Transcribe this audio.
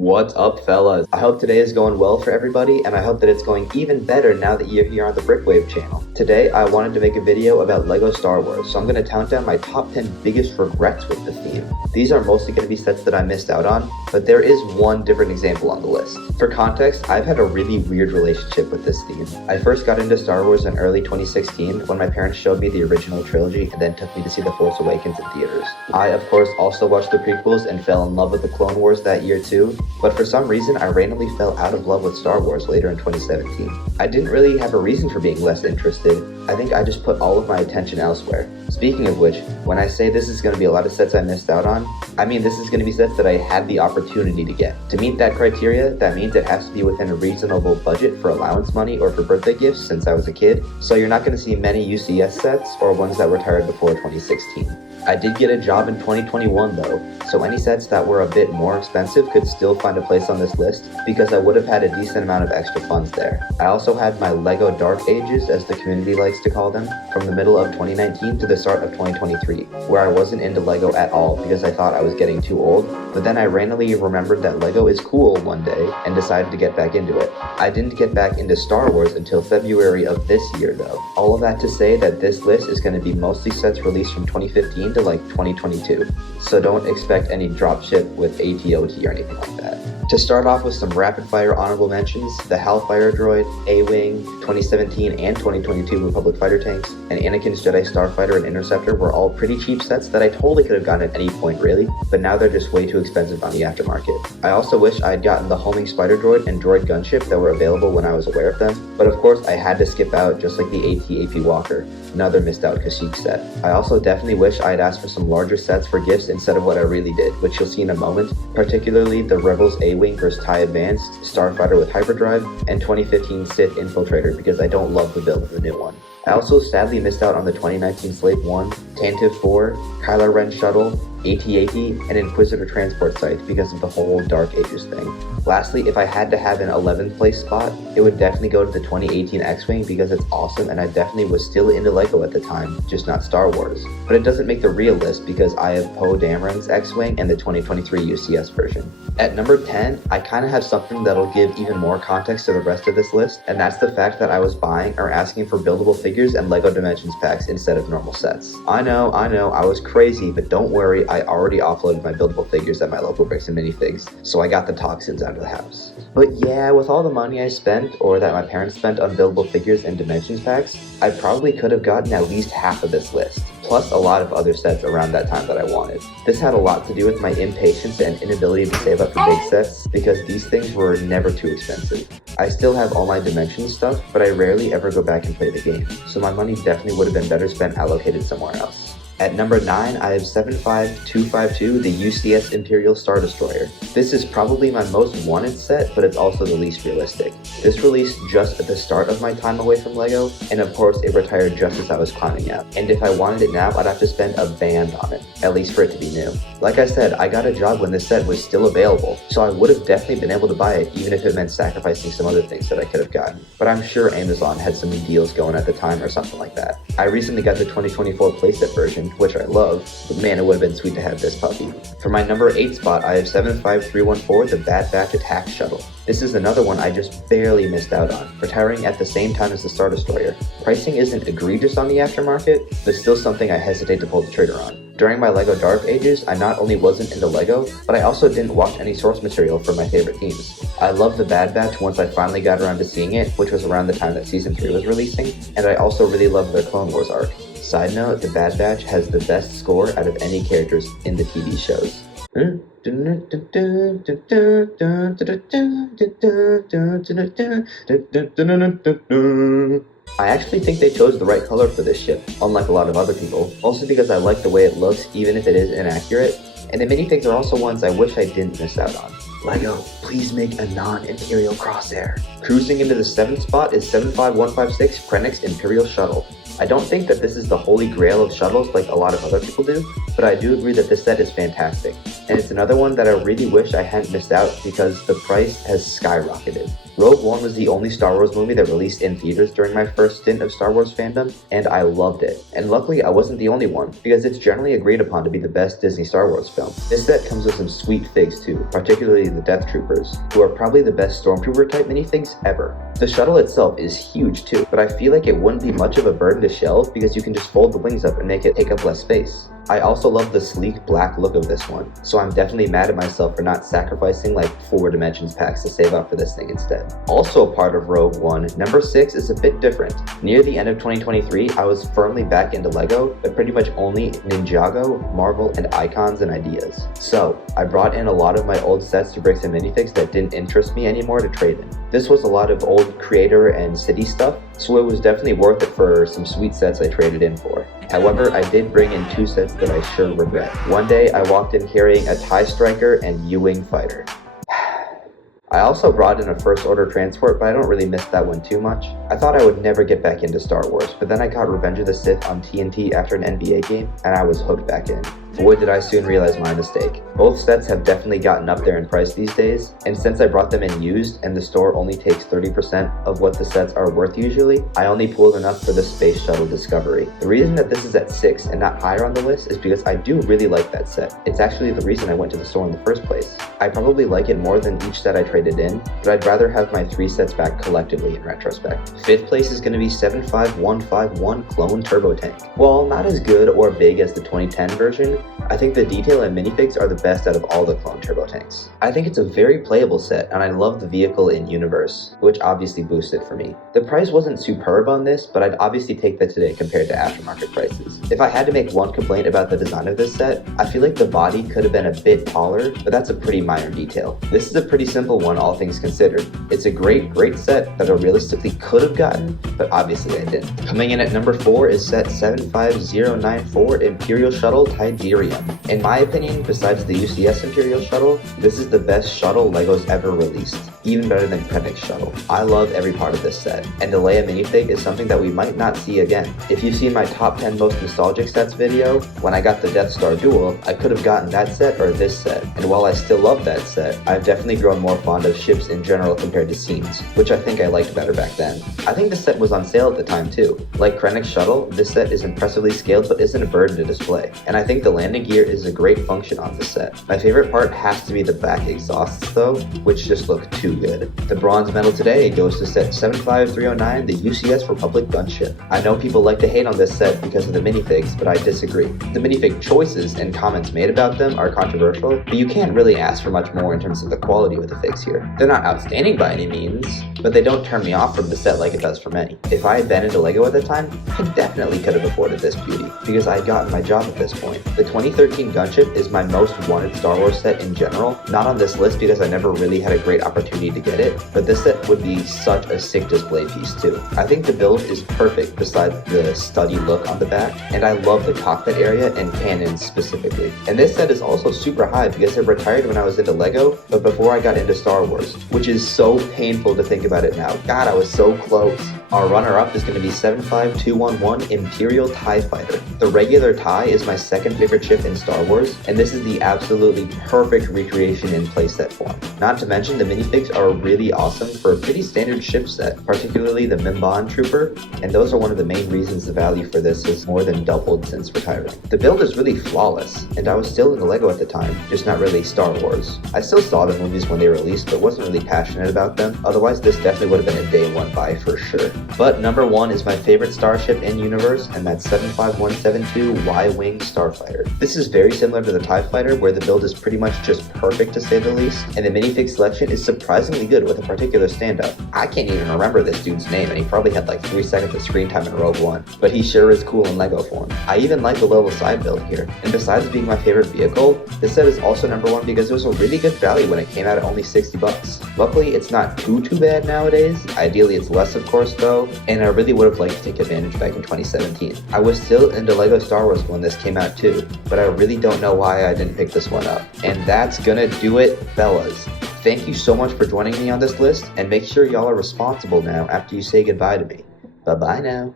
What's up, fellas? I hope today is going well for everybody, and I hope that it's going even better now that you're here on the Brickwave channel. Today, I wanted to make a video about LEGO Star Wars, so I'm going to count down my top 10 biggest regrets with the theme. These are mostly going to be sets that I missed out on, but there is one different example on the list. For context, I've had a really weird relationship with this theme. I first got into Star Wars in early 2016 when my parents showed me the original trilogy and then took me to see The Force Awakens in theaters. I, of course, also watched the prequels and fell in love with the Clone Wars that year too, but for some reason, I randomly fell out of love with Star Wars later in 2017. I didn't really have a reason for being less interested. I think I just put all of my attention elsewhere. Speaking of which, when I say this is going to be a lot of sets I missed out on, I mean this is going to be sets that I had the opportunity to get. To meet that criteria, that means it has to be within a reasonable budget for allowance money or for birthday gifts since I was a kid, so you're not going to see many UCS sets or ones that retired before 2016. I did get a job in 2021 though, so any sets that were a bit more expensive could still find a place on this list because I would have had a decent amount of extra funds there. I also had my LEGO Dark Ages, as the community likes to call them, from the middle of 2019 to the start of 2023, where I wasn't into LEGO at all because I thought I was getting too old, but then I randomly remembered that LEGO is cool one day and decided to get back into it. I didn't get back into Star Wars until February of this year though. All of that to say that this list is going to be mostly sets released from 2015 to like 2022, so don't expect any drop ship with ATOT or anything like that. To start off with some rapid fire honorable mentions, the Hellfire Droid, A-Wing, 2017 and 2022 Republic Fighter tanks, and Anakin's Jedi Starfighter and Interceptor were all pretty cheap sets that I totally could have gotten at any point really, but now they're just way too expensive on the aftermarket. I also wish I had gotten the Homing Spider Droid and Droid Gunship that were available when I was aware of them, but of course I had to skip out just like the AT-AP Walker, another missed out Kashyyyk set. I also definitely wish I had asked for some larger sets for gifts instead of what I really did, which you'll see in a moment, particularly the Rebels A-Wing vs TIE Advanced, Starfighter with Hyperdrive, and 2015 Sith Infiltrator because I don't love the build of the new one. I also sadly missed out on the 2019 Slave 1, Tantive 4, Kylo Ren Shuttle, AT-AT, and Inquisitor transport sites because of the whole Dark Ages thing. Lastly, if I had to have an 11th place spot, it would definitely go to the 2018 X-Wing because it's awesome and I definitely was still into LEGO at the time, just not Star Wars. But it doesn't make the real list because I have Poe Dameron's X-Wing and the 2023 UCS version. At number 10, I kind of have something that'll give even more context to the rest of this list, and that's the fact that I was buying or asking for buildable figures and LEGO Dimensions packs instead of normal sets. I know, I was crazy, but don't worry, I already offloaded my buildable figures at my local Bricks and Minifigs, so I got the toxins out of the house. But yeah, with all the money I spent, or that my parents spent on buildable figures and Dimensions packs, I probably could have gotten at least half of this list, plus a lot of other sets around that time that I wanted. This had a lot to do with my impatience and inability to save up for big sets, because these things were never too expensive. I still have all my Dimensions stuff, but I rarely ever go back and play the game, so my money definitely would have been better spent allocated somewhere else. At number 9, I have 75252, the UCS Imperial Star Destroyer. This is probably my most wanted set, but it's also the least realistic. This released just at the start of my time away from LEGO, and of course it retired just as I was climbing out. And if I wanted it now, I'd have to spend a band on it, at least for it to be new. Like I said, I got a job when this set was still available, so I would have definitely been able to buy it even if it meant sacrificing some other things that I could have gotten. But I'm sure Amazon had some deals going at the time or something like that. I recently got the 2024 playset version, which I love, but man, it would have been sweet to have this puppy. For my number 8 spot, I have 75314, the Bad Batch Attack Shuttle. This is another one I just barely missed out on, retiring at the same time as the Star Destroyer. Pricing isn't egregious on the aftermarket, but still something I hesitate to pull the trigger on. During my LEGO Dark Ages, I not only wasn't into LEGO, but I also didn't watch any source material for my favorite teams. I loved the Bad Batch once I finally got around to seeing it, which was around the time that Season 3 was releasing, and I also really loved their Clone Wars arc. Side note, the Bad Batch has the best score out of any characters in the TV shows. I actually think they chose the right color for this ship, unlike a lot of other people, also because I like the way it looks even if it is inaccurate, and the minifigs are also ones I wish I didn't miss out on. LEGO, please make a non-Imperial Crosshair. Cruising into the 7th spot is 75156 Krennic's Imperial Shuttle. I don't think that this is the holy grail of shuttles like a lot of other people do, but I do agree that this set is fantastic. And it's another one that I really wish I hadn't missed out because the price has skyrocketed. Rogue One was the only Star Wars movie that released in theaters during my first stint of Star Wars fandom, and I loved it. And luckily, I wasn't the only one, because it's generally agreed upon to be the best Disney Star Wars film. This set comes with some sweet figs too, particularly the Death Troopers, who are probably the best Stormtrooper type minifigs ever. The shuttle itself is huge too, but I feel like it wouldn't be much of a burden to shelve because you can just fold the wings up and make it take up less space. I also love the sleek black look of this one, so I'm definitely mad at myself for not sacrificing like 4 Dimensions packs to save up for this thing instead. Also a part of Rogue One, number 6 is a bit different. Near the end of 2023, I was firmly back into LEGO, but pretty much only Ninjago, Marvel, and Icons and Ideas. So, I brought in a lot of my old sets to bricks and minifigs that didn't interest me anymore to trade in. This was a lot of old Creator and City stuff, so it was definitely worth it for some sweet sets I traded in for. However, I did bring in 2 sets that I sure regret. One day, I walked in carrying a TIE Striker and U-Wing Fighter. I also brought in a First Order transport, but I don't really miss that one too much. I thought I would never get back into Star Wars, but then I caught Revenge of the Sith on TNT after an NBA game, and I was hooked back in. Boy did I soon realize my mistake. Both sets have definitely gotten up there in price these days, and since I brought them in used and the store only takes 30% of what the sets are worth usually, I only pulled enough for the Space Shuttle Discovery. The reason that this is at 6 and not higher on the list is because I do really like that set. It's actually the reason I went to the store in the first place. I probably like it more than each set I traded in, but I'd rather have my 3 sets back collectively in retrospect. 5th place is going to be 75151 Clone Turbo Tank. While not as good or big as the 2010 version, I think the detail and minifigs are the best out of all the Clone Turbo Tanks. I think it's a very playable set, and I love the vehicle in universe, which obviously boosts it for me. The price wasn't superb on this, but I'd obviously take that today compared to aftermarket prices. If I had to make one complaint about the design of this set, I feel like the body could have been a bit taller, but that's a pretty minor detail. This is a pretty simple one, all things considered. It's a great set that I realistically could have gotten, but obviously I didn't. Coming in at number 4 is set 75094 Imperial Shuttle Tiberium. In my opinion, besides the UCS Imperial Shuttle, this is the best shuttle LEGO's ever released, even better than Krennic's shuttle. I love every part of this set, and the Leia minifig is something that we might not see again. If you've seen my top 10 most nostalgic sets video, when I got the Death Star Duel, I could have gotten that set or this set, and while I still love that set, I've definitely grown more fond of ships in general compared to scenes, which I think I liked better back then. I think the set was on sale at the time too. Like Krennic's shuttle, this set is impressively scaled but isn't a burden to display, and I think the landing gear is a great function on this set. My favorite part has to be the back exhausts though, which just look too good. The bronze medal today goes to set 75309, the UCS Republic Gunship. I know people like to hate on this set because of the minifigs, but I disagree. The minifig choices and comments made about them are controversial, but you can't really ask for much more in terms of the quality with the figs here. They're not outstanding by any means, but they don't turn me off from the set like it does for many. If I had been into LEGO at the time, I definitely could have afforded this beauty, because I had gotten my job at this point. The 2013 Gunship is my most wanted Star Wars set in general, not on this list because I never really had a great opportunity to get it, but this set would be such a sick display piece too. I think the build is perfect besides the studdy look on the back, and I love the cockpit area and cannons specifically. And this set is also super high because it retired when I was into LEGO, but before I got into Star Wars, which is so painful to think about it now. God, I was so close. Our runner-up is going to be 75211 Imperial TIE Fighter. The regular TIE is my second favorite ship in Star Wars, and this is the absolutely perfect recreation in playset form. Not to mention, the minifigs are really awesome for a pretty standard ship set, particularly the Mimban Trooper, and those are one of the main reasons the value for this has more than doubled since retiring. The build is really flawless, and I was still into LEGO at the time, just not really Star Wars. I still saw the movies when they released, but wasn't really passionate about them. Otherwise, this definitely would have been a day one buy for sure. But number 1 is my favorite starship in universe, and that's 75172 Y-Wing Starfighter. This is very similar to the TIE Fighter, where the build is pretty much just perfect to say the least, and the minifig selection is surprisingly good with a particular standout. I can't even remember this dude's name, and he probably had like 3 seconds of screen time in Rogue One, but he sure is cool in LEGO form. I even like the level side build here, and besides being my favorite vehicle, this set is also number 1 because it was a really good value when it came out at only $60. Luckily, it's not too bad nowadays. Ideally, it's less of course though, and I really would have liked to take advantage back in 2017. I was still into LEGO Star Wars when this came out too, but I really don't know why I didn't pick this one up. And that's gonna do it, fellas. Thank you so much for joining me on this list, and make sure y'all are responsible now after you say goodbye to me. Bye-bye now.